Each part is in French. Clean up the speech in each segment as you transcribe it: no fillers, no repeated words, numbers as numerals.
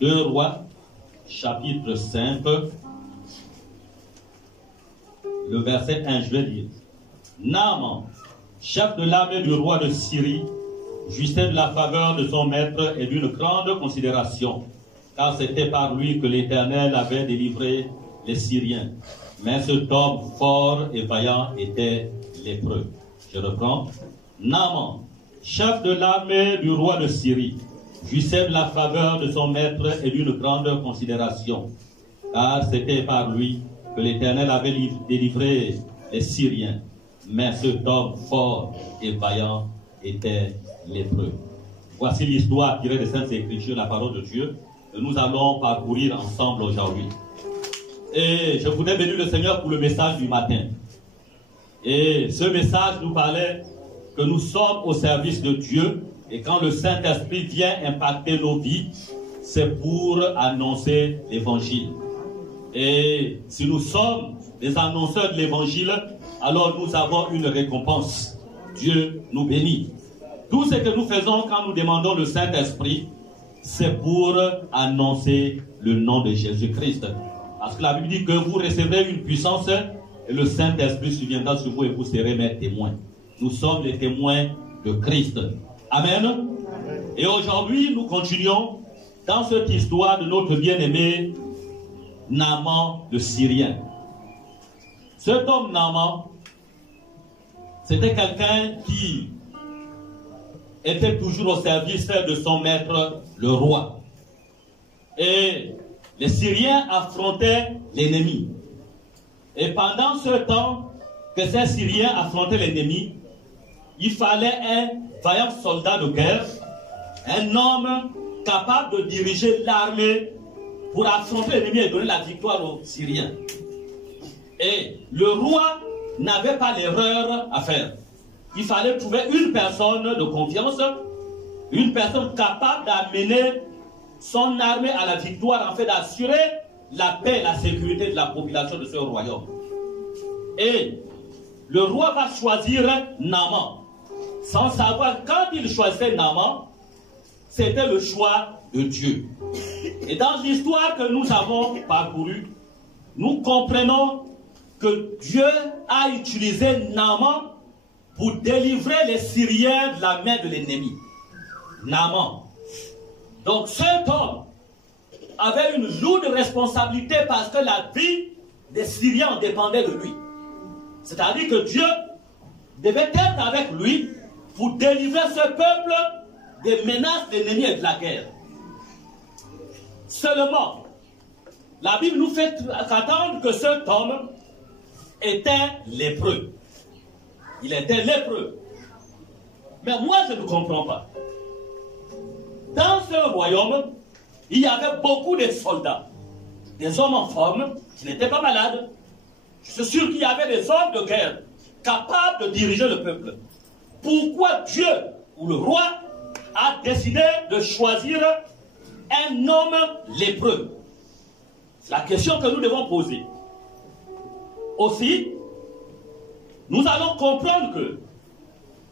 2 Rois, chapitre 5, le verset 1, je vais lire. Naaman, chef de l'armée du roi de Syrie, jouissait de la faveur de son maître et d'une grande considération, car c'était par lui que l'Éternel avait délivré les Syriens. Mais cet homme fort et vaillant était lépreux. Je reprends. Naaman, chef de l'armée du roi de Syrie, jouissait de la faveur de son maître et d'une grande considération, car c'était par lui que l'Éternel avait délivré les Syriens. Mais cet homme fort et vaillant était lépreux. Voici l'histoire tirée des Saintes Écritures, la parole de Dieu, que nous allons parcourir ensemble aujourd'hui. Et je voudrais bénir le Seigneur pour le message du matin. Et ce message nous parlait que nous sommes au service de Dieu, et quand le Saint-Esprit vient impacter nos vies, c'est pour annoncer l'Évangile. Et si nous sommes des annonceurs de l'Évangile, alors nous avons une récompense. Dieu nous bénit. Tout ce que nous faisons quand nous demandons le Saint-Esprit, c'est pour annoncer le nom de Jésus-Christ. Parce que la Bible dit que vous recevrez une puissance et le Saint-Esprit surviendra sur vous et vous serez mes témoins. Nous sommes les témoins de Christ. Amen. Amen. Et aujourd'hui, nous continuons dans cette histoire de notre bien-aimé Naaman le Syrien. Cet homme Naaman, c'était quelqu'un qui était toujours au service de son maître, le roi. Et les Syriens affrontaient l'ennemi. Et pendant ce temps que ces Syriens affrontaient l'ennemi, il fallait un vaillant soldat de guerre, un homme capable de diriger l'armée pour affronter l'ennemi et donner la victoire aux Syriens. Et le roi n'avait pas l'erreur à faire. Il fallait trouver une personne de confiance, une personne capable d'amener son armée à la victoire, en fait d'assurer la paix et la sécurité de la population de ce royaume. Et le roi va choisir Naaman, sans savoir quand il choisissait Naaman, c'était le choix de Dieu. Et dans l'histoire que nous avons parcourue, nous comprenons que Dieu a utilisé Naaman pour délivrer les Syriens de la main de l'ennemi. Naaman. Donc cet homme avait une lourde responsabilité parce que la vie des Syriens dépendait de lui. C'est-à-dire que Dieu devait être avec lui pour délivrer ce peuple des menaces de l'ennemi et de la guerre. Seulement, la Bible nous fait attendre que cet homme était lépreux. Il était lépreux. Mais moi, je ne comprends pas. Dans ce royaume, il y avait beaucoup de soldats, des hommes en forme qui n'étaient pas malades. Je suis sûr qu'il y avait des hommes de guerre capables de diriger le peuple. Pourquoi Dieu ou le roi a décidé de choisir un homme lépreux? C'est la question que nous devons poser. Aussi, nous allons comprendre que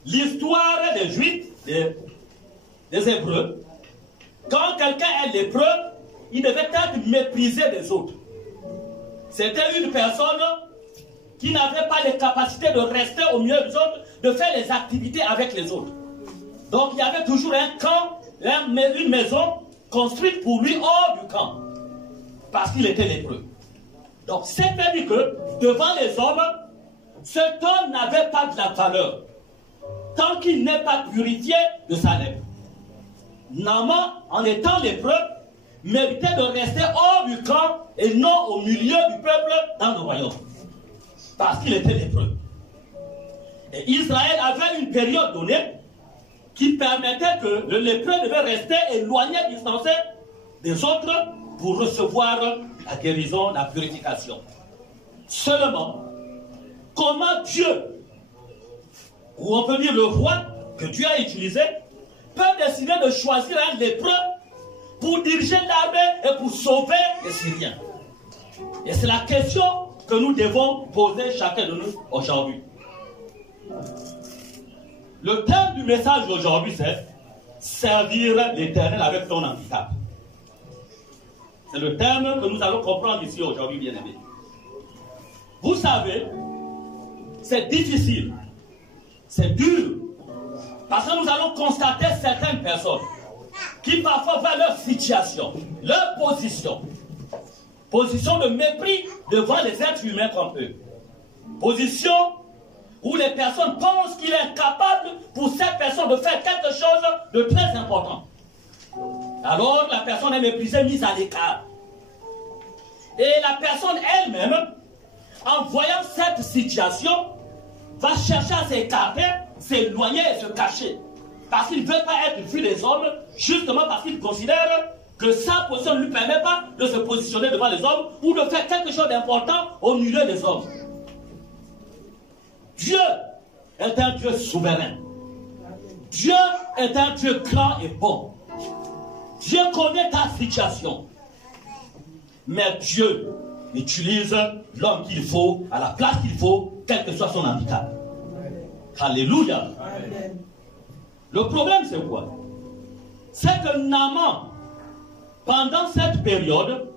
l'histoire des Juifs, des Hébreux, quand quelqu'un est lépreux, il devait être méprisé des autres. C'était une personne qui n'avait pas les capacités de rester au milieu des autres, de faire les activités avec les autres. Donc il y avait toujours un camp, une maison construite pour lui hors du camp, parce qu'il était lépreux. Donc c'est dit que devant les hommes, cet homme n'avait pas de la valeur, tant qu'il n'est pas purifié de sa lèpre. Naaman, en étant lépreux, méritait de rester hors du camp et non au milieu du peuple dans le royaume. Parce qu'il était lépreux. Et Israël avait une période donnée qui permettait que le lépreux devait rester éloigné, distancé des autres pour recevoir la guérison, la purification. Seulement, comment Dieu, ou on peut dire le roi que Dieu a utilisé, peut décider de choisir un lépreux pour diriger l'armée et pour sauver les Syriens. Et c'est la question que nous devons poser chacun de nous aujourd'hui. Le thème du message d'aujourd'hui, c'est servir l'Éternel avec ton handicap. C'est le thème que nous allons comprendre ici aujourd'hui, bien-aimés. Vous savez, c'est difficile, c'est dur, parce que nous allons constater certaines personnes qui parfois voient leur situation, leur position de mépris devant les êtres humains comme eux. Position où les personnes pensent qu'il est capable pour cette personne de faire quelque chose de très important. Alors la personne est méprisée, mise à l'écart. Et la personne elle-même, en voyant cette situation, va chercher à s'écarter, s'éloigner et se cacher. Parce qu'il ne veut pas être vu des hommes, justement parce qu'il considère que sa position ne lui permet pas de se positionner devant les hommes ou de faire quelque chose d'important au milieu des hommes. Dieu est un Dieu souverain. Dieu est un Dieu grand et bon. Dieu connaît ta situation. Mais Dieu utilise l'homme qu'il faut, à la place qu'il faut, quel que soit son handicap. Alléluia. Amen. Le problème, c'est quoi? C'est que Naaman, pendant cette période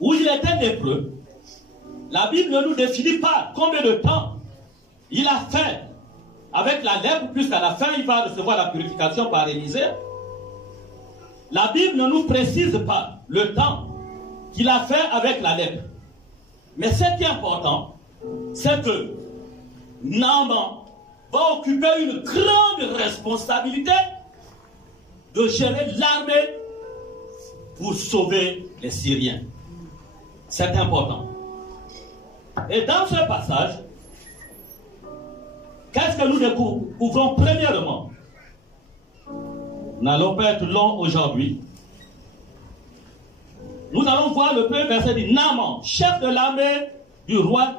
où il était lépreux, la Bible ne nous définit pas combien de temps il a fait avec la lèpre, puisqu'à la fin, il va recevoir la purification par Élisée. La Bible ne nous précise pas le temps qu'il a fait avec la lèpre. Mais ce qui est important, c'est que Naaman va occuper une grande responsabilité de gérer l'armée pour sauver les Syriens. C'est important. Et dans ce passage, qu'est-ce que nous découvrons premièrement? Nous n'allons pas être long aujourd'hui. Nous allons voir le premier verset de Naaman, chef de l'armée du roi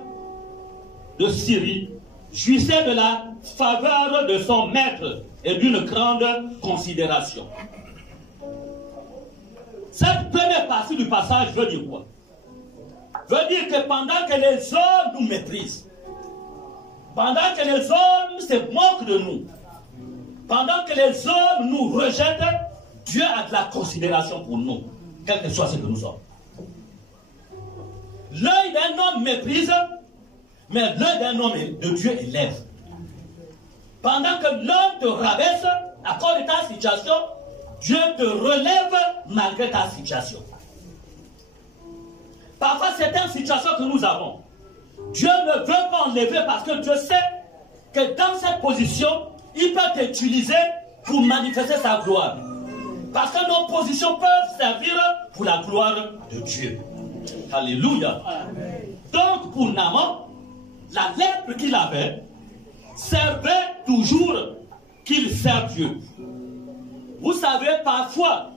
de Syrie, jouissait de la faveur de son maître et d'une grande considération. Cette première partie du passage veut dire quoi? Veut dire que pendant que les hommes nous méprisent, pendant que les hommes se moquent de nous, pendant que les hommes nous rejettent, Dieu a de la considération pour nous, quel que soit ce que nous sommes. L'œil d'un homme méprise, mais l'œil d'un homme de Dieu élève. Pendant que l'homme te rabaisse à cause de ta situation, Dieu te relève malgré ta situation. Parfois, certaines situations que nous avons, Dieu ne veut pas enlever parce que Dieu sait que dans cette position, il peut t'utiliser pour manifester sa gloire. Parce que nos positions peuvent servir pour la gloire de Dieu. Alléluia. Donc, pour Naaman, la lèpre qu'il avait servait toujours qu'il sert Dieu. Vous savez, parfois,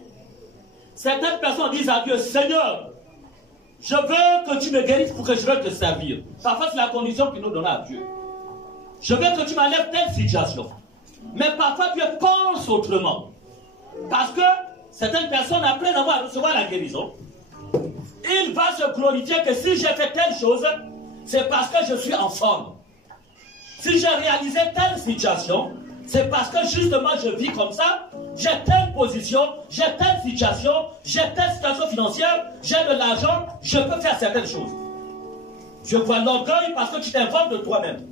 certaines personnes disent à Dieu, Seigneur, je veux que tu me guérisses pour que je veuille te servir. Parfois, c'est la condition qu'il nous donne à Dieu. Je veux que tu m'enlèves telle situation. Mais parfois, Dieu pense autrement. Parce que certaines personnes, après avoir reçu la guérison, il va se glorifier que si j'ai fait telle chose, c'est parce que je suis en forme. Si j'ai réalisé telle situation, c'est parce que justement je vis comme ça, j'ai telle position, j'ai telle situation financière, j'ai de l'argent, je peux faire certaines choses. Dieu voit l'orgueil parce que tu t'inventes de toi-même.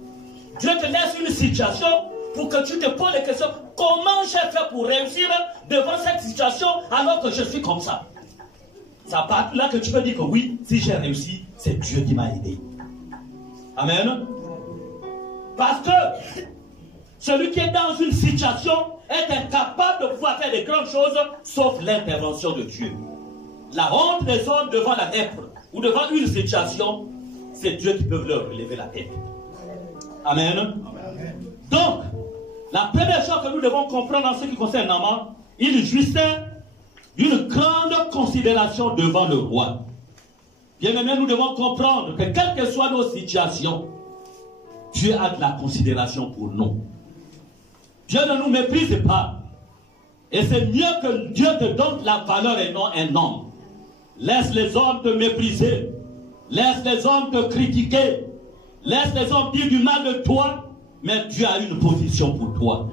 Dieu te laisse une situation pour que tu te poses les questions. Comment j'ai fait pour réussir devant cette situation alors que je suis comme ça? Ça part là que tu peux dire que oui, si j'ai réussi, c'est Dieu qui m'a aidé. Amen. Parce que celui qui est dans une situation est incapable de pouvoir faire de grandes choses sauf l'intervention de Dieu. La honte des hommes devant la lèpre ou devant une situation, c'est Dieu qui peut leur relever la tête. Amen. Donc, la première chose que nous devons comprendre en ce qui concerne Naaman, il jouissait d'une grande considération devant le roi. Bien aimé, nous devons comprendre que quelles que soient nos situations, Dieu a de la considération pour nous. Dieu ne nous méprise pas. Et c'est mieux que Dieu te donne la valeur et non un homme. Laisse les hommes te mépriser. Laisse les hommes te critiquer. Laisse les hommes dire du mal de toi. Mais Dieu a une position pour toi.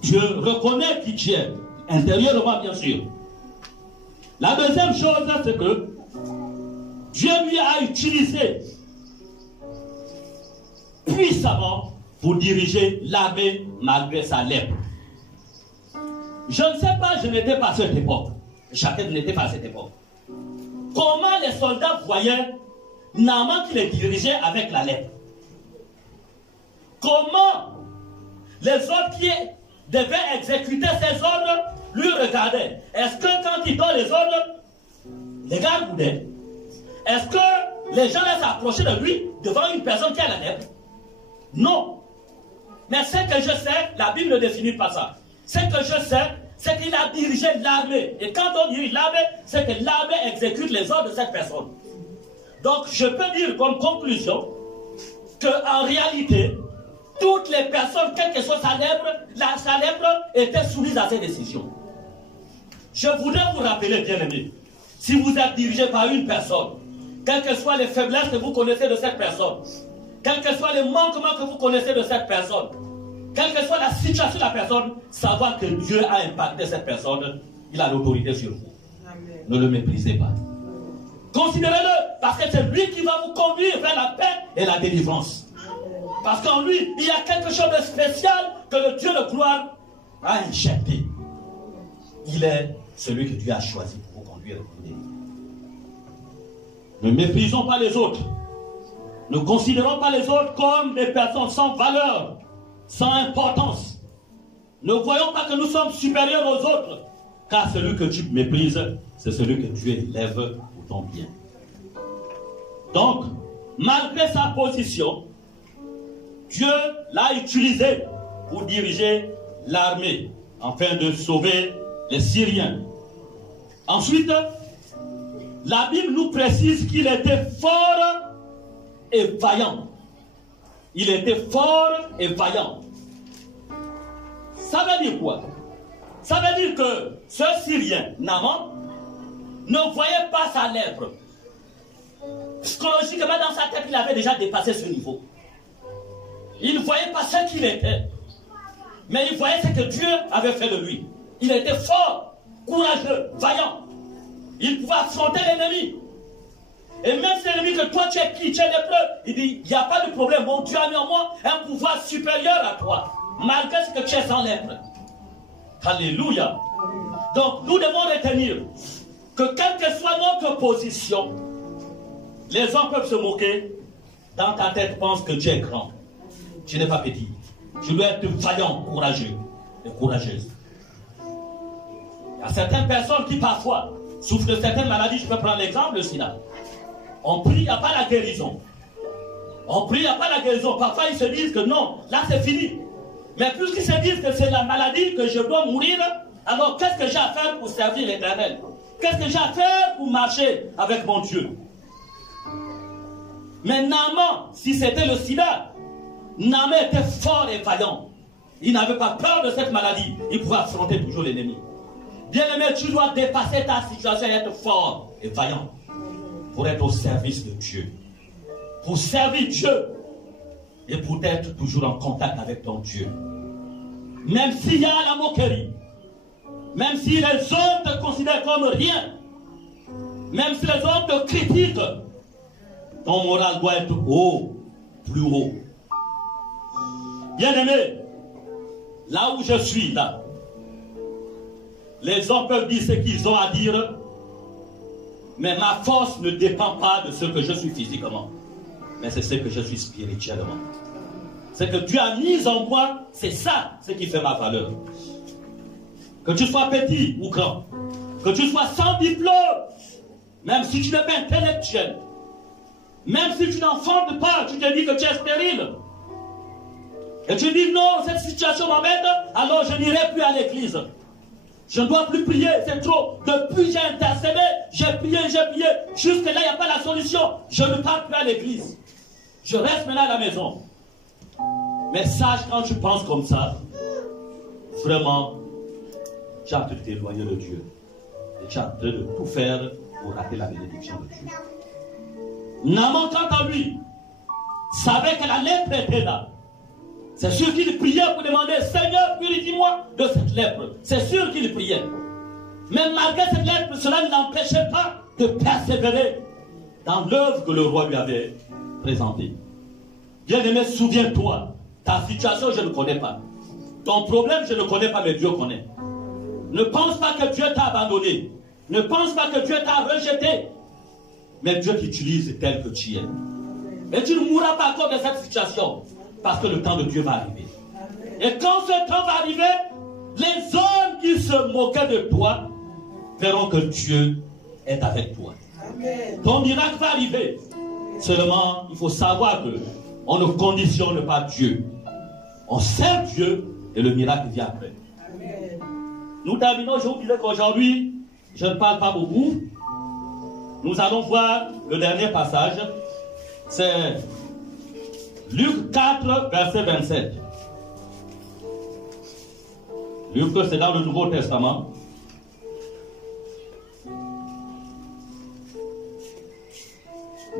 Dieu reconnaît qui tu es. Intérieurement, bien sûr. La deuxième chose, c'est que Dieu lui a utilisé puissamment pour diriger l'armée malgré sa lèpre. Je ne sais pas, je n'étais pas à cette époque. Chacun n'était pas à cette époque. Comment les soldats voyaient Naaman qui les dirigeait avec la lèpre? Comment les autres qui devaient exécuter ces ordres lui regardaient? Est-ce que quand il donne les ordres, les gars boudaient? Est-ce que les gens laissent approcher de lui devant une personne qui a la lèpre? Non. Mais ce que je sais, la Bible ne définit pas ça. Ce que je sais, c'est qu'il a dirigé l'armée. Et quand on dirige l'armée, c'est que l'armée exécute les ordres de cette personne. Donc je peux dire comme conclusion qu'en réalité, toutes les personnes, quelle que soit sa lèpre était soumise à ses décisions. Je voudrais vous rappeler, bien-aimés, si vous êtes dirigé par une personne, quelles que soient les faiblesses que vous connaissez de cette personne, quels que soient les manquements que vous connaissez de cette personne, quelle que soit la situation de la personne, savoir que Dieu a impacté cette personne, il a l'autorité sur vous. Amen. Ne le méprisez pas. Considérez-le, parce que c'est lui qui va vous conduire vers la paix et la délivrance. Parce qu'en lui, il y a quelque chose de spécial que le Dieu de gloire a injecté. Il est celui que Dieu a choisi pour vous conduire et pour vous délivrer. Ne méprisons pas les autres. Ne considérons pas les autres comme des personnes sans valeur, sans importance. Ne voyons pas que nous sommes supérieurs aux autres, car celui que tu méprises, c'est celui que Dieu élève pour ton bien. Donc, malgré sa position, Dieu l'a utilisé pour diriger l'armée, afin de sauver les Syriens. Ensuite, la Bible nous précise qu'il était fort et vaillant. Il était fort et vaillant. Ça veut dire quoi? Ça veut dire que ce Syrien, Naaman, ne voyait pas sa lèpre. Psychologiquement, dans sa tête, il avait déjà dépassé ce niveau. Il ne voyait pas ce qu'il était. Mais il voyait ce que Dieu avait fait de lui. Il était fort, courageux, vaillant. Il pouvait affronter l'ennemi. Et même si l'ennemi que toi tu es qui, tu es lépreux, il dit, il n'y a pas de problème. Mon Dieu a mis en moi un pouvoir supérieur à toi. Malgré ce que tu es sans lèpre. Alléluia. Donc nous devons retenir que quelle que soit notre position, les hommes peuvent se moquer. Dans ta tête, pense que tu es grand. Tu n'es pas petit. Tu dois être vaillant, courageux et courageuse. Il y a certaines personnes qui parfois souffrent de certaines maladies. Je peux prendre l'exemple, le sida. On prie, il n'y a pas la guérison. On prie, il n'y a pas la guérison. Parfois, ils se disent que non, là c'est fini. Mais puisqu'ils se disent que c'est la maladie, que je dois mourir, alors qu'est-ce que j'ai à faire pour servir l'Éternel? Qu'est-ce que j'ai à faire pour marcher avec mon Dieu? Mais Naaman, si c'était le sida, Naaman était fort et vaillant. Il n'avait pas peur de cette maladie. Il pouvait affronter toujours l'ennemi. Bien-aimé, tu dois dépasser ta situation et être fort et vaillant pour être au service de Dieu. Pour servir Dieu et pour être toujours en contact avec ton Dieu. Même s'il y a la moquerie, même si les autres te considèrent comme rien, même si les autres te critiquent, ton moral doit être haut, plus haut. Bien-aimé, là où je suis, là, les hommes peuvent dire ce qu'ils ont à dire, mais ma force ne dépend pas de ce que je suis physiquement, mais c'est ce que je suis spirituellement. Ce que Dieu a mis en moi, c'est ça ce qui fait ma valeur. Que tu sois petit ou grand, que tu sois sans diplôme, même si tu n'es pas intellectuel, même si tu n'enfantes pas, tu te dis que tu es stérile. Et tu dis non, cette situation m'embête, alors je n'irai plus à l'église. Je ne dois plus prier, c'est trop. Depuis j'ai intercédé, j'ai prié. Jusque-là, il n'y a pas la solution. Je ne pars plus à l'église. Je reste maintenant à la maison. Mais sache, quand tu penses comme ça, vraiment, tu es en train de t'éloigner de Dieu. Et tu es en train de tout faire pour rater la bénédiction de Dieu. Naaman, quant à lui, savait que la lèpre était là. C'est sûr qu'il priait pour demander, Seigneur, purifie-moi de cette lèpre. C'est sûr qu'il priait. Mais malgré cette lettre, cela ne l'empêchait pas de persévérer dans l'œuvre que le roi lui avait présentée. Bien-aimé, souviens-toi, ta situation, je ne connais pas. Ton problème, je ne connais pas, mais Dieu connaît. Ne pense pas que Dieu t'a abandonné. Ne pense pas que Dieu t'a rejeté. Mais Dieu t'utilise tel que tu es. Et tu ne mourras pas à cause de cette situation. Parce que le temps de Dieu va arriver. Et quand ce temps va arriver, les hommes qui se moquaient de toi verront que Dieu est avec toi. Ton miracle va arriver. Seulement, il faut savoir que on ne conditionne pas Dieu. On sert Dieu et le miracle vient après. Nous terminons, je vous disais qu'aujourd'hui, je ne parle pas beaucoup. Nous allons voir le dernier passage. C'est Luc 4, verset 27. Luc, c'est dans le Nouveau Testament.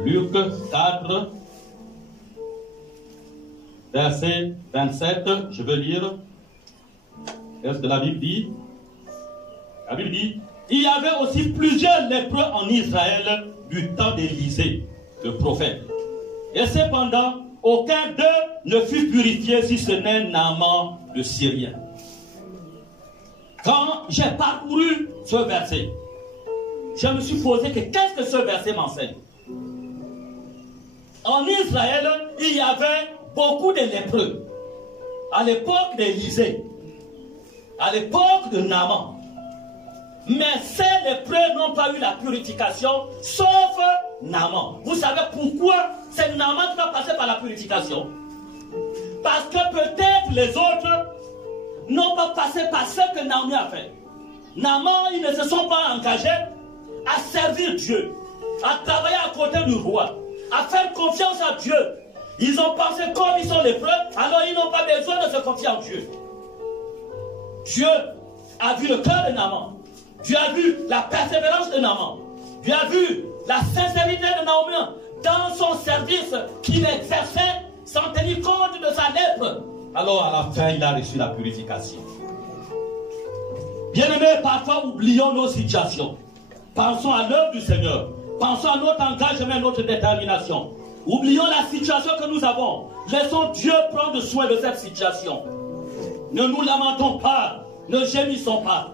Luc 4, verset 27, je veux lire. Qu'est-ce que la Bible dit? La Bible dit, il y avait aussi plusieurs lépreux en Israël du temps d'Élisée, le prophète. Et cependant, aucun d'eux ne fut purifié si ce n'est Naaman le Syrien. Quand j'ai parcouru ce verset, je me suis posé que qu'est-ce que ce verset m'enseigne? En Israël, il y avait beaucoup de lépreux. À l'époque d'Élisée, à l'époque de Naaman. Mais ces lépreux n'ont pas eu la purification, sauf Naaman. Vous savez pourquoi c'est Naaman qui va passer par la purification? Parce que peut-être les autres n'ont pas passé par ce que Naaman a fait. Naaman, ils ne se sont pas engagés à servir Dieu, à travailler à côté du roi, à faire confiance à Dieu. Ils ont pensé comme ils sont lépreux, alors ils n'ont pas besoin de se confier en Dieu. Dieu a vu le cœur de Naaman. Dieu a vu la persévérance de Naaman. Dieu a vu la sincérité de Naaman dans son service qu'il exerçait sans tenir compte de sa lèpre. Alors à la fin, il a reçu la purification. Bien-aimés, parfois oublions nos situations. Pensons à l'œuvre du Seigneur. Pensons à notre engagement et notre détermination. Oublions la situation que nous avons. Laissons Dieu prendre soin de cette situation. Ne nous lamentons pas. Ne gémissons pas.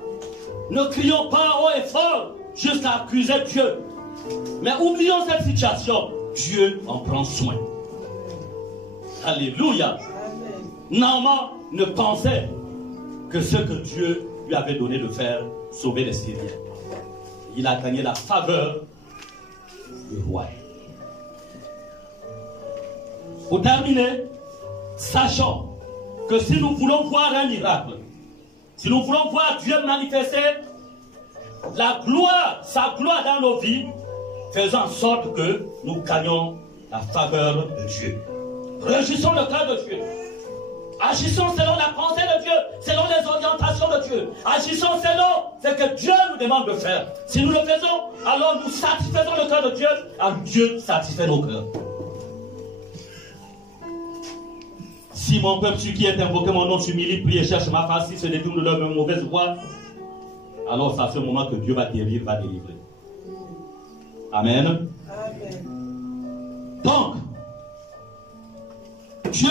Ne crions pas haut et fort jusqu'à accuser Dieu. Mais oublions cette situation. Dieu en prend soin. Alléluia. Naaman ne pensait que ce que Dieu lui avait donné de faire, sauver les Syriens. Il a gagné la faveur du roi. Pour terminer, sachons que si nous voulons voir un miracle, si nous voulons voir Dieu manifester la gloire, sa gloire dans nos vies, faisons en sorte que nous gagnons la faveur de Dieu. Réjouissons le cœur de Dieu. Agissons selon la pensée de Dieu, selon les orientations de Dieu. Agissons selon ce que Dieu nous demande de faire. Si nous le faisons, alors nous satisfaisons le cœur de Dieu, alors Dieu satisfait nos cœurs. Si mon peuple, celui qui est invoqué mon nom, s'humilie, prie et cherche ma face, s'il se détourne de leur mauvaise voie, alors c'est à ce moment que Dieu va guérir, va délivrer. Amen. Amen. Donc, Dieu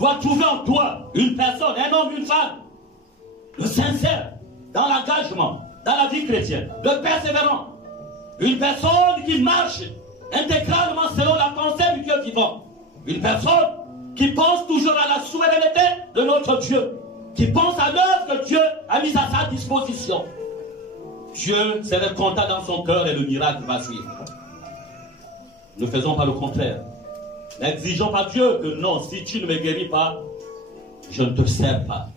doit trouver en toi une personne, un homme, une femme, de sincère, dans l'engagement, dans la vie chrétienne, de persévérant. Une personne qui marche intégralement selon la pensée du Dieu vivant. Une personne qui pense toujours à la souveraineté de notre Dieu, qui pense à l'œuvre que Dieu a mise à sa disposition. Dieu serait content dans son cœur et le miracle va suivre. Ne faisons pas le contraire. N'exigeons pas Dieu que non, si tu ne me guéris pas, je ne te sers pas.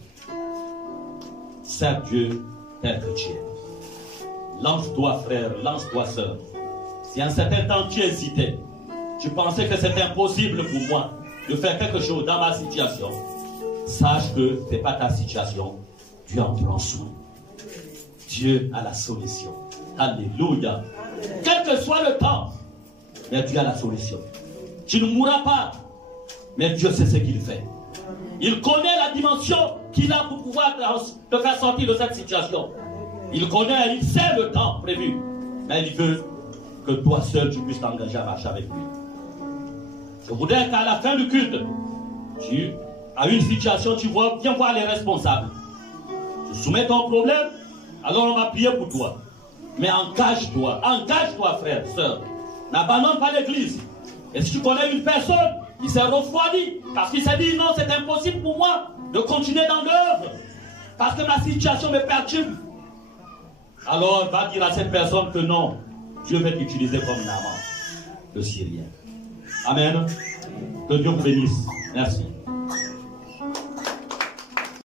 Sers Dieu tel que tu es. Lance-toi frère, lance-toi sœur. Si à un certain temps tu hésitais, tu pensais que c'était impossible pour moi de faire quelque chose dans ma situation, sache que ce n'est pas ta situation. Dieu en prend soin. Dieu a la solution. Alléluia. Quel que soit le temps, mais Dieu a la solution. Tu ne mourras pas, mais Dieu sait ce qu'il fait. Il connaît la dimension qu'il a pour pouvoir te faire sortir de cette situation. Il connaît, il sait le temps prévu. Mais il veut que toi seul, tu puisses t'engager à marcher avec lui. Je voudrais qu'à la fin du culte, tu as une situation, tu vois, viens voir les responsables. Tu soumets ton problème, alors on va prier pour toi. Mais engage-toi, frère, sœur. N'abandonne pas l'église. Et si tu connais une personne, il s'est refroidi, parce qu'il s'est dit non, c'est impossible pour moi de continuer dans l'œuvre, parce que ma situation me perturbe. Alors va dire à cette personne que non, Dieu va t'utiliser comme Naaman, le Syrien. Amen. Que Dieu vous bénisse. Merci.